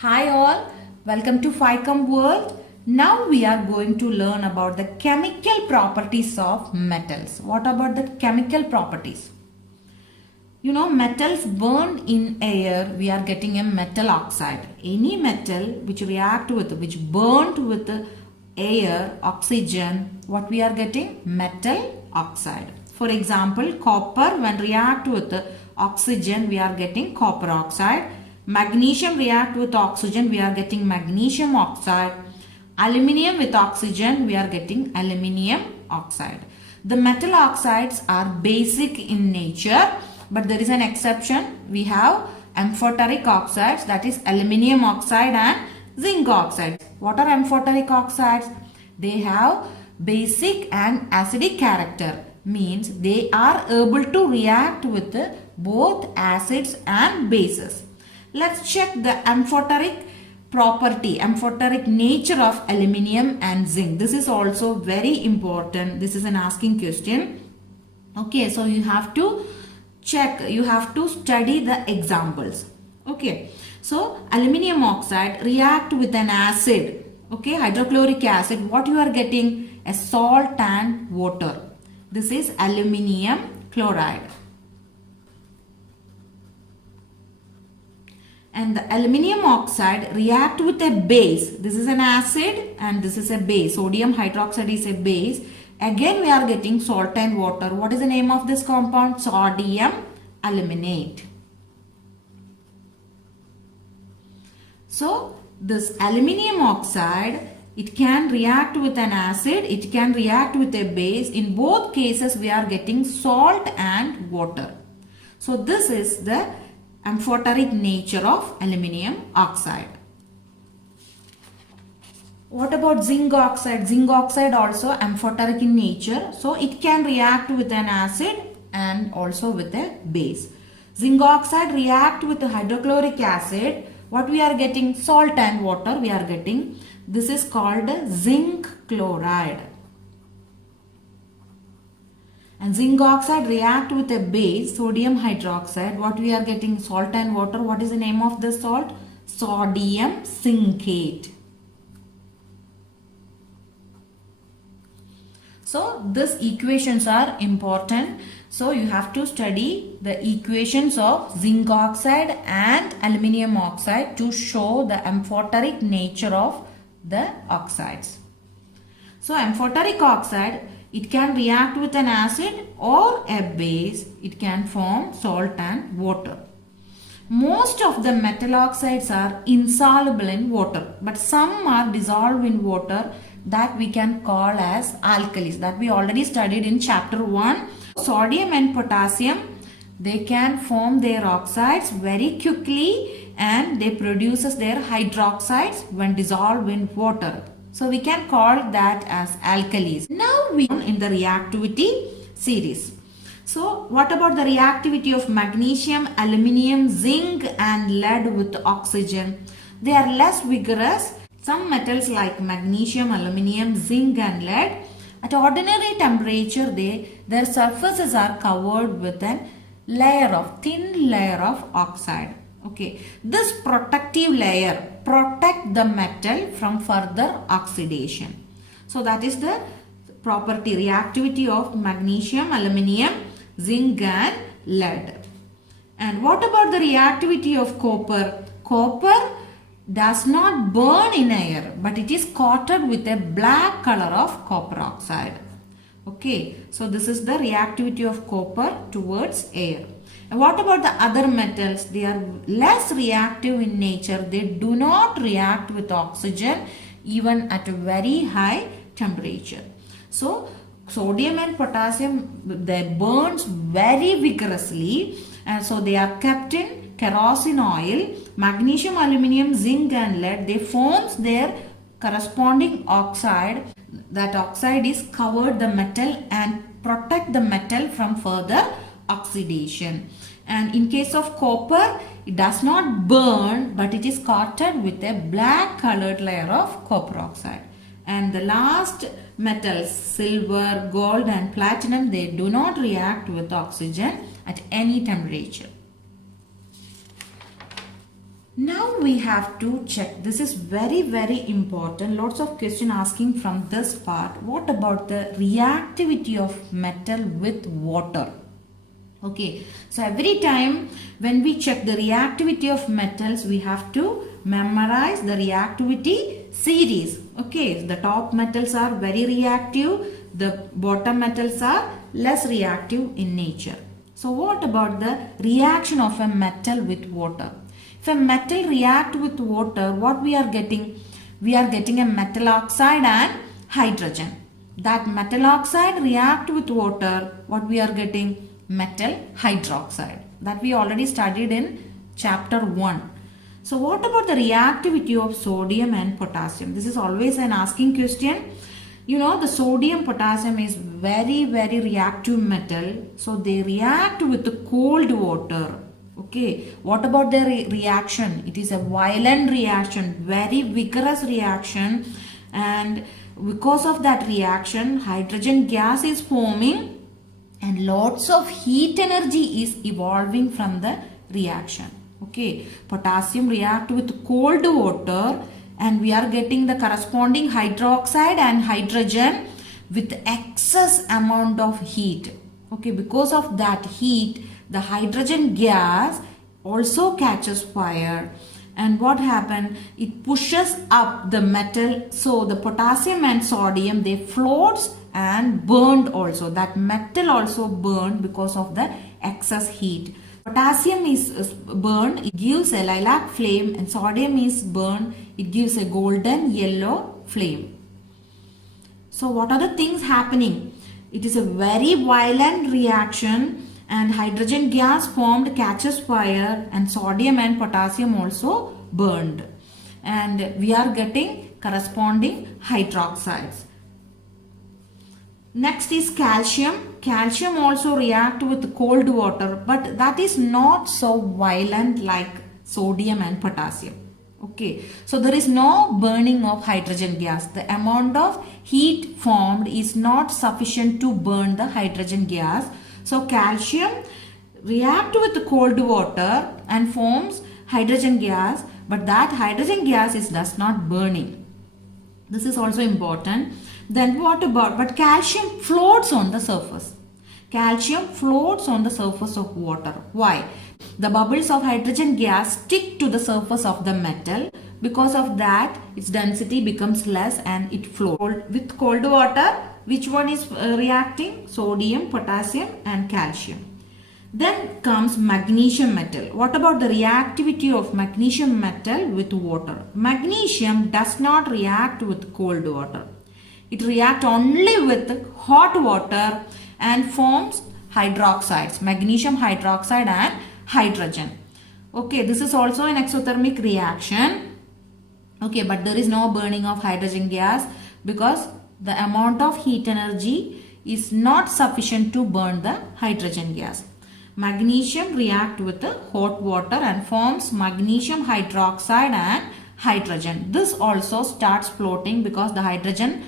Hi all, welcome to FICOM World. Now we are going to learn about the chemical properties of metals. What about the chemical properties? You know, metals burn in air, we are getting a metal oxide. Any metal which burnt with air, oxygen, what we are getting? Metal oxide. For example, copper when react with oxygen, we are getting copper oxide. Magnesium react with oxygen, we are getting magnesium oxide. Aluminium with oxygen, we are getting aluminium oxide. The metal oxides are basic in nature, but there is an exception. We have amphoteric oxides, that is aluminium oxide and zinc oxide. What are amphoteric oxides? They have basic and acidic character, means they are able to react with both acids and bases. Let's check the amphoteric property, amphoteric nature of aluminium and zinc. This is also very important. This is an asking question. Okay, so you have to check, you have to study the examples. Okay, so aluminium oxide react with an acid. Okay, hydrochloric acid. What you are getting? A salt and water. This is aluminium chloride. And the aluminium oxide react with a base. This is an acid and this is a base. Sodium hydroxide is a base. Again we are getting salt and water. What is the name of this compound? Sodium aluminate. So this aluminium oxide, it can react with an acid, it can react with a base. In both cases we are getting salt and water. So this is the amphoteric nature of aluminium oxide. What about zinc oxide? Zinc oxide also amphoteric in nature. So it can react with an acid and also with a base. Zinc oxide react with the hydrochloric acid. What we are getting? Salt and water we are getting. This is called zinc chloride. And zinc oxide react with a base, sodium hydroxide. What we are getting? Salt and water. What is the name of this salt? Sodium zincate. So these equations are important. So you have to study the equations of zinc oxide and aluminium oxide to show the amphoteric nature of the oxides. So amphoteric oxide, it can react with an acid or a base. It can form salt and water. Most of the metal oxides are insoluble in water, but some are dissolved in water, that we can call as alkalis, that we already studied in chapter 1. Sodium and potassium, they can form their oxides very quickly and they produces their hydroxides when dissolved in water. So we can call that as alkalis. Now we are in the reactivity series. So what about the reactivity of magnesium, aluminium, zinc and lead with oxygen? They are less vigorous. Some metals like magnesium, aluminium, zinc and lead, at ordinary temperature their surfaces are covered with a thin layer of oxide. Okay, this protective layer protect the metal from further oxidation. So that is the property, reactivity of magnesium, aluminium, zinc and lead. And what about the reactivity of copper? Copper does not burn in air, but it is coated with a black color of copper oxide. Okay, so this is the reactivity of copper towards air. And what about the other metals? They are less reactive in nature. They do not react with oxygen even at a very high temperature. So sodium and potassium, they burns very vigorously, and so they are kept in kerosene oil. Magnesium, aluminium, zinc and lead, they forms their corresponding oxide. That oxide is covered the metal and protect the metal from further oxidation. And in case of copper, it does not burn, but it is coated with a black colored layer of copper oxide. And the last metals, silver, gold and platinum, they do not react with oxygen at any temperature. Now we have to check. This is very, very important. Lots of question asking from this part. What about the reactivity of metal with water? Okay, so every time when we check the reactivity of metals, we have to memorize the reactivity series. Okay, the top metals are very reactive, the bottom metals are less reactive in nature. So what about the reaction of a metal with water? If a metal react with water, what we are getting? We are getting a metal oxide and hydrogen. That metal oxide react with water, what we are getting? Metal hydroxide. That we already studied in chapter 1. So what about the reactivity of sodium and potassium? This is always an asking question. You know, the sodium potassium is very, very reactive metal. So they react with the cold water. Okay, what about the reaction? It is a violent reaction, very vigorous reaction, and because of that reaction, hydrogen gas is forming and lots of heat energy is evolving from the reaction. Okay, potassium react with cold water and we are getting the corresponding hydroxide and hydrogen with excess amount of heat. Okay, because of that heat, the hydrogen gas also catches fire, and what happened? It pushes up the metal, so the potassium and sodium, they floats and burned also. That metal also burned because of the excess heat. Potassium is burned, it gives a lilac flame, and sodium is burned, it gives a golden yellow flame. So what are the things happening? It is a very violent reaction and hydrogen gas formed catches fire and sodium and potassium also burned. And we are getting corresponding hydroxides. Next is calcium. Calcium also react with cold water, but that is not so violent like sodium and potassium. Okay, so there is no burning of hydrogen gas. The amount of heat formed is not sufficient to burn the hydrogen gas. So calcium react with the cold water and forms hydrogen gas, but that hydrogen gas is thus not burning. This is also important. Then what about, but calcium floats on the surface. Calcium floats on the surface of water. Why? The bubbles of hydrogen gas stick to the surface of the metal. Because of that, its density becomes less and it floats. With cold water, which one is reacting? Sodium, potassium and calcium. Then comes magnesium metal. What about the reactivity of magnesium metal with water? Magnesium does not react with cold water. It reacts only with hot water and forms hydroxides, magnesium hydroxide and hydrogen. Okay, this is also an exothermic reaction. Okay, but there is no burning of hydrogen gas because the amount of heat energy is not sufficient to burn the hydrogen gas. Magnesium react with the hot water and forms magnesium hydroxide and hydrogen. This also starts floating because the hydrogen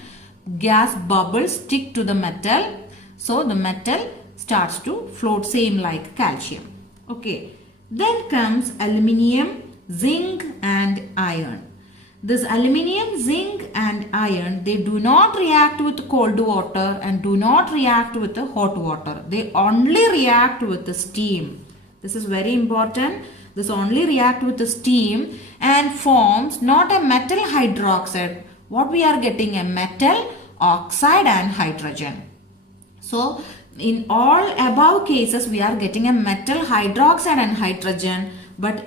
gas bubbles stick to the metal. So the metal starts to float, same like calcium. Okay. Then comes aluminium, zinc and iron. This aluminium, zinc and iron, they do not react with cold water and do not react with the hot water. They only react with the steam. This is very important. This only react with the steam and forms not a metal hydroxide. What we are getting? A metal oxide and hydrogen. So in all above cases, we are getting a metal hydroxide and hydrogen. But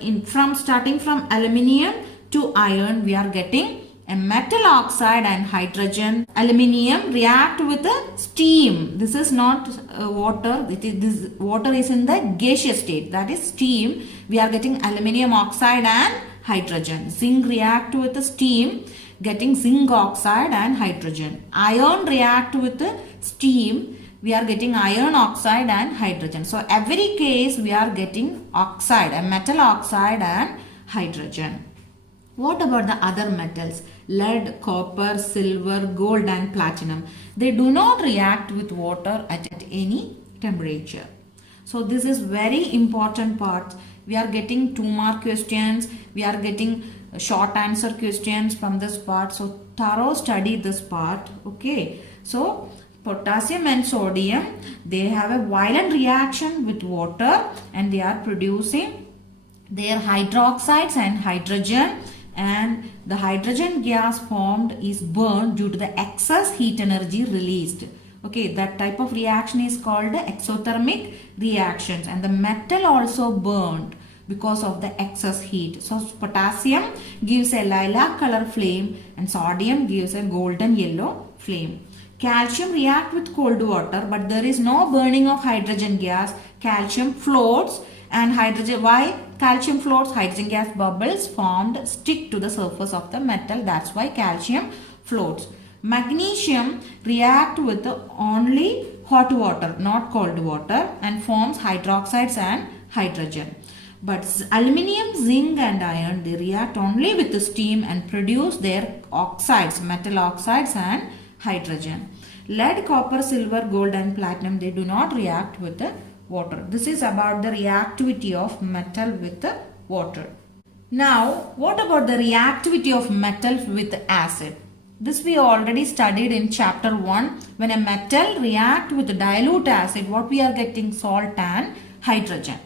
starting from aluminium to iron, we are getting a metal oxide and hydrogen. Aluminium react with the steam. This is not water. This water is in the gaseous state, that is steam. We are getting aluminium oxide and hydrogen. Zinc react with the steam, getting zinc oxide and hydrogen. Iron react with the steam. We are getting iron oxide and hydrogen. So every case we are getting oxide, a metal oxide and hydrogen. What about the other metals? Lead, copper, silver, gold and platinum. They do not react with water at any temperature. So this is very important part. We are getting 2-mark questions, we are getting short answer questions from this part, so thorough study this part. Okay, so potassium and sodium, they have a violent reaction with water and they are producing their hydroxides and hydrogen, and the hydrogen gas formed is burned due to the excess heat energy released. Okay, that type of reaction is called the exothermic reactions, and the metal also burned because of the excess heat. So potassium gives a lilac color flame and sodium gives a golden yellow flame. Calcium react with cold water, but there is no burning of hydrogen gas. Calcium floats and hydrogen, why calcium floats? Hydrogen gas bubbles formed stick to the surface of the metal, that's why calcium floats. Magnesium react with only hot water, not cold water, and forms hydroxides and hydrogen. But aluminium, zinc and iron, they react only with the steam and produce their oxides, metal oxides and hydrogen. Lead, copper, silver, gold and platinum, they do not react with the water. This is about the reactivity of metal with the water. Now, what about the reactivity of metal with acid? This we already studied in chapter 1. When a metal react with dilute acid, what we are getting? Salt and hydrogen.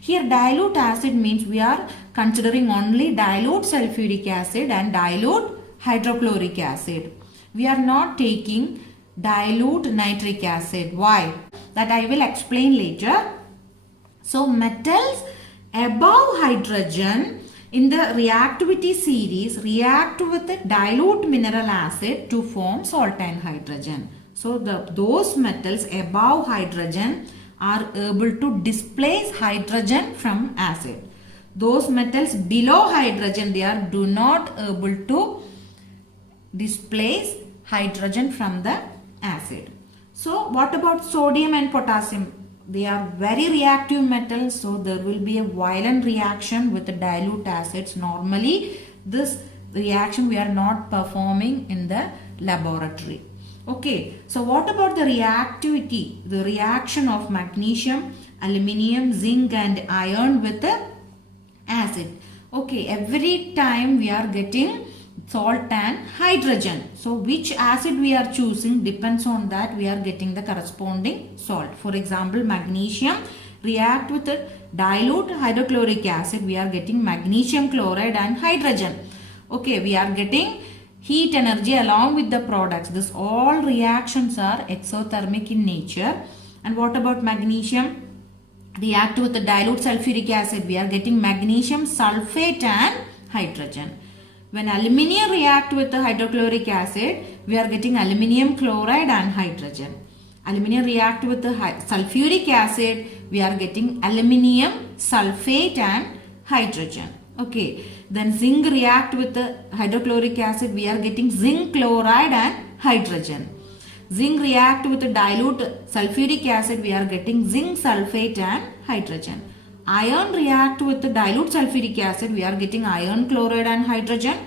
Here dilute acid means we are considering only dilute sulfuric acid and dilute hydrochloric acid. We are not taking dilute nitric acid. Why? That I will explain later. So metals above hydrogen in the reactivity series react with the dilute mineral acid to form salt and hydrogen. So those metals above hydrogen are able to displace hydrogen from acid. Those metals below hydrogen, they are do not able to displace hydrogen from the acid. So what about sodium and potassium? They are very reactive metals, so there will be a violent reaction with the dilute acids. Normally this reaction we are not performing in the laboratory. Okay, so what about the reactivity, the reaction of magnesium, aluminium, zinc and iron with the acid? Okay, every time we are getting salt and hydrogen. So which acid we are choosing depends on that we are getting the corresponding salt. For example, magnesium react with the dilute hydrochloric acid. We are getting magnesium chloride and hydrogen. Okay, we are getting heat energy along with the products. This all reactions are exothermic in nature. And what about magnesium? React with the dilute sulfuric acid. We are getting magnesium sulfate and hydrogen. When aluminium react with the hydrochloric acid, we are getting aluminium chloride and hydrogen. Aluminium react with the sulfuric acid, we are getting aluminium sulfate and hydrogen. Okay. Then zinc react with the hydrochloric acid, we are getting zinc chloride and hydrogen. Zinc react with the dilute sulfuric acid, we are getting zinc sulfate and hydrogen. Iron react with the dilute sulfuric acid, we are getting iron chloride and hydrogen.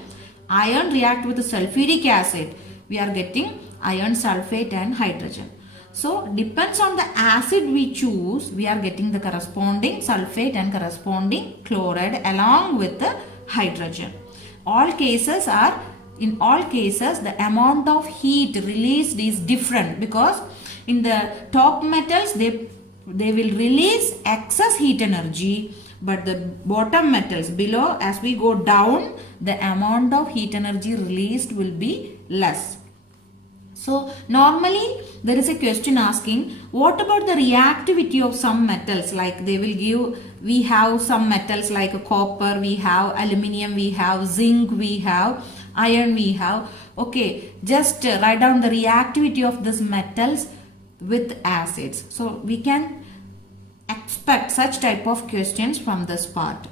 Iron react with the sulfuric acid, we are getting iron sulfate and hydrogen. So depends on the acid we choose, we are getting the corresponding sulfate and corresponding chloride along with the hydrogen. In all cases the amount of heat released is different, because in the top metals they will release excess heat energy, but the bottom metals below, as we go down, the amount of heat energy released will be less. So normally there is a question asking, what about the reactivity of some metals? Like they will give, we have some metals like copper, we have aluminium, we have zinc, we have iron, we have. Okay, just write down the reactivity of these metals with acids. So we can expect such type of questions from this part.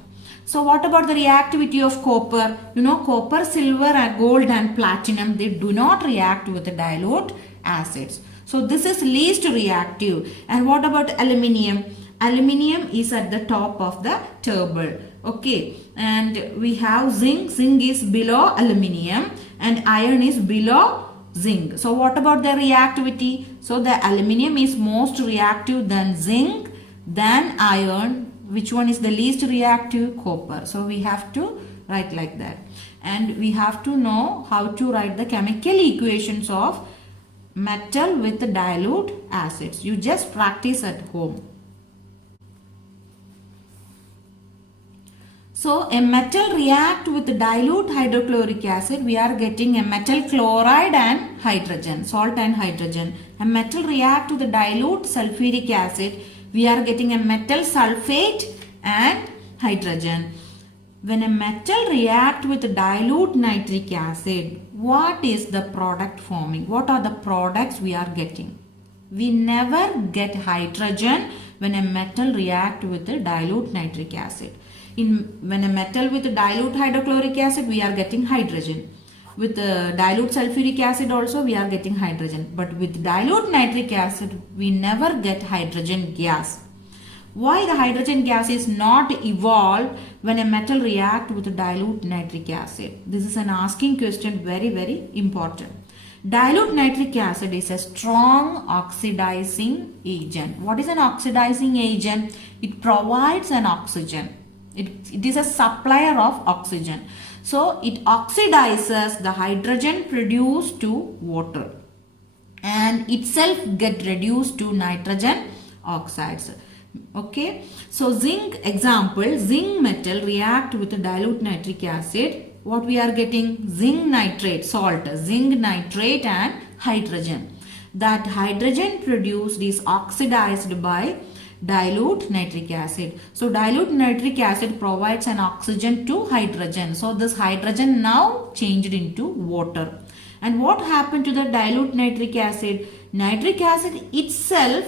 So what about the reactivity of copper? You know, copper, silver, gold and platinum, they do not react with the dilute acids. So this is least reactive. And what about aluminium? Aluminium is at the top of the table. Okay, and we have zinc. Zinc is below aluminium and iron is below zinc. So what about the reactivity? So the aluminium is most reactive than zinc, then iron. Which one is the least reactive? Copper. So we have to write like that. And we have to know how to write the chemical equations of metal with dilute acids. You just practice at home. So a metal react with dilute hydrochloric acid. We are getting a metal chloride and hydrogen, salt and hydrogen. A metal react with dilute sulfuric acid. We are getting a metal sulfate and hydrogen. When a metal react with dilute nitric acid, what is the product forming? What are the products we are getting? We never get hydrogen when a metal react with dilute nitric acid. When a metal with dilute hydrochloric acid, we are getting hydrogen. With dilute sulfuric acid also we are getting hydrogen. But with dilute nitric acid, we never get hydrogen gas. Why the hydrogen gas is not evolved when a metal react with dilute nitric acid? This is an asking question, very, very important. Dilute nitric acid is a strong oxidizing agent. What is an oxidizing agent? It provides an oxygen. It is a supplier of oxygen. So it oxidizes the hydrogen produced to water and itself get reduced to nitrogen oxides. Okay. So zinc example, zinc metal react with dilute nitric acid. What we are getting? Zinc nitrate, salt, zinc nitrate and hydrogen. That hydrogen produced is oxidized by dilute nitric acid. So dilute nitric acid provides an oxygen to hydrogen. So this hydrogen now changed into water. And what happened to the dilute nitric acid? Nitric acid itself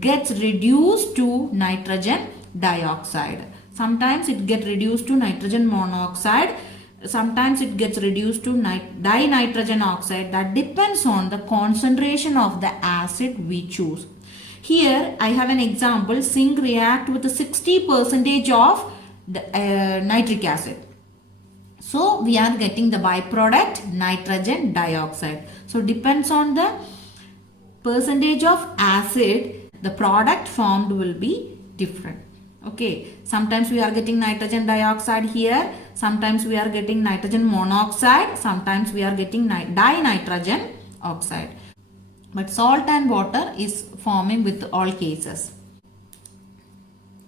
gets reduced to nitrogen dioxide. Sometimes it gets reduced to nitrogen monoxide. Sometimes it gets reduced to dinitrogen oxide. That depends on the concentration of the acid we choose. Here I have an example. Zinc react with 60% of the, nitric acid. So we are getting the byproduct nitrogen dioxide. So depends on the percentage of acid, the product formed will be different. Okay, sometimes we are getting nitrogen dioxide here, sometimes we are getting nitrogen monoxide, sometimes we are getting dinitrogen oxide. But salt and water is forming with all cases.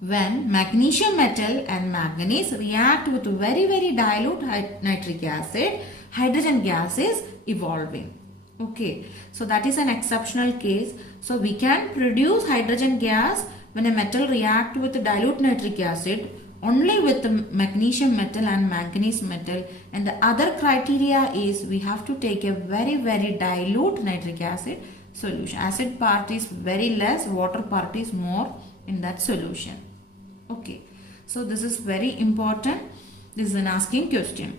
When magnesium metal and manganese react with very, very dilute nitric acid, hydrogen gas is evolving. Okay, so that is an exceptional case. So we can produce hydrogen gas when a metal react with dilute nitric acid only with the magnesium metal and manganese metal. And the other criteria is we have to take a very, very dilute nitric acid solution. Acid part is very less, water part is more in that solution. Okay, so this is very important. This is an asking question.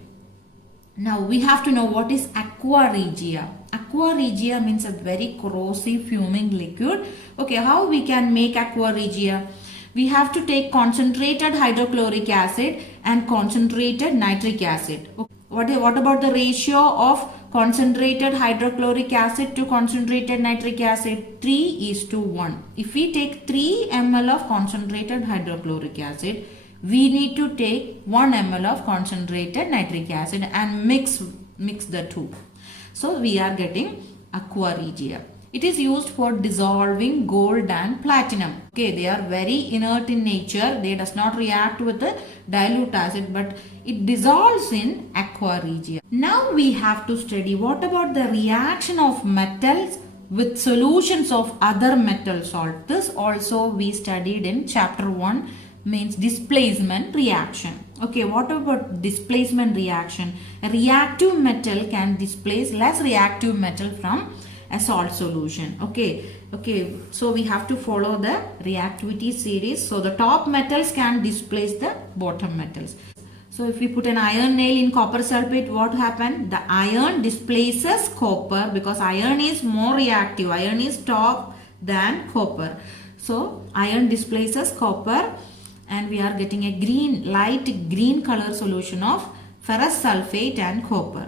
Now we have to know what is aqua regia. Aqua regia means a very corrosive fuming liquid. Okay, how we can make aqua regia? We have to take concentrated hydrochloric acid and concentrated nitric acid. Okay. What about the ratio of concentrated hydrochloric acid to concentrated nitric acid? 3:1. If we take 3 ml of concentrated hydrochloric acid, we need to take 1 ml of concentrated nitric acid and mix the two. So we are getting aqua regia. It is used for dissolving gold and platinum. Okay, they are very inert in nature. They does not react with the dilute acid, but it dissolves in aqua regia. Now we have to study what about the reaction of metals with solutions of other metal salt. This also we studied in chapter 1, means displacement reaction. Okay, what about displacement reaction? A reactive metal can displace less reactive metal from a salt solution. Okay, so we have to follow the reactivity series. So the top metals can displace the bottom metals. So if we put an iron nail in copper sulfate, what happened? The iron displaces copper because iron is more reactive. Iron is top than copper. So iron displaces copper and we are getting a light green color solution of ferrous sulfate and copper.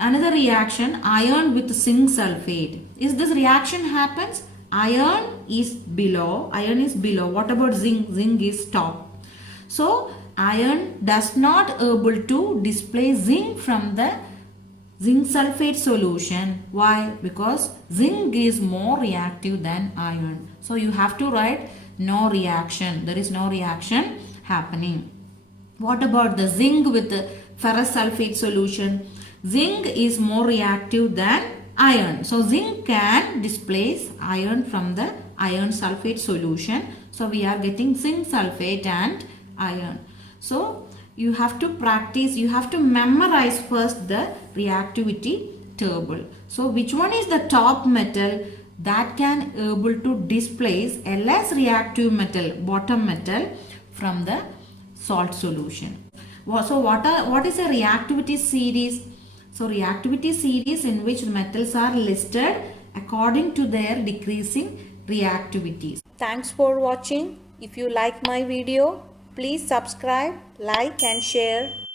Another reaction, iron with zinc sulfate. Is this reaction happens? Iron is below. What about zinc? Zinc is top. So iron does not able to display zinc from the zinc sulfate solution. Why? Because zinc is more reactive than iron. So you have to write no reaction. There is no reaction happening. What about the zinc with the ferrous sulfate solution? Zinc is more reactive than iron. So zinc can displace iron from the iron sulfate solution. So we are getting zinc sulfate and iron. So you have to practice, you have to memorize first the reactivity table. So which one is the top metal that can able to displace a less reactive metal, bottom metal, from the salt solution? So what is a reactivity series? So reactivity series in which metals are listed according to their decreasing reactivities. Thanks for watching. If you like my video, please subscribe, like and share.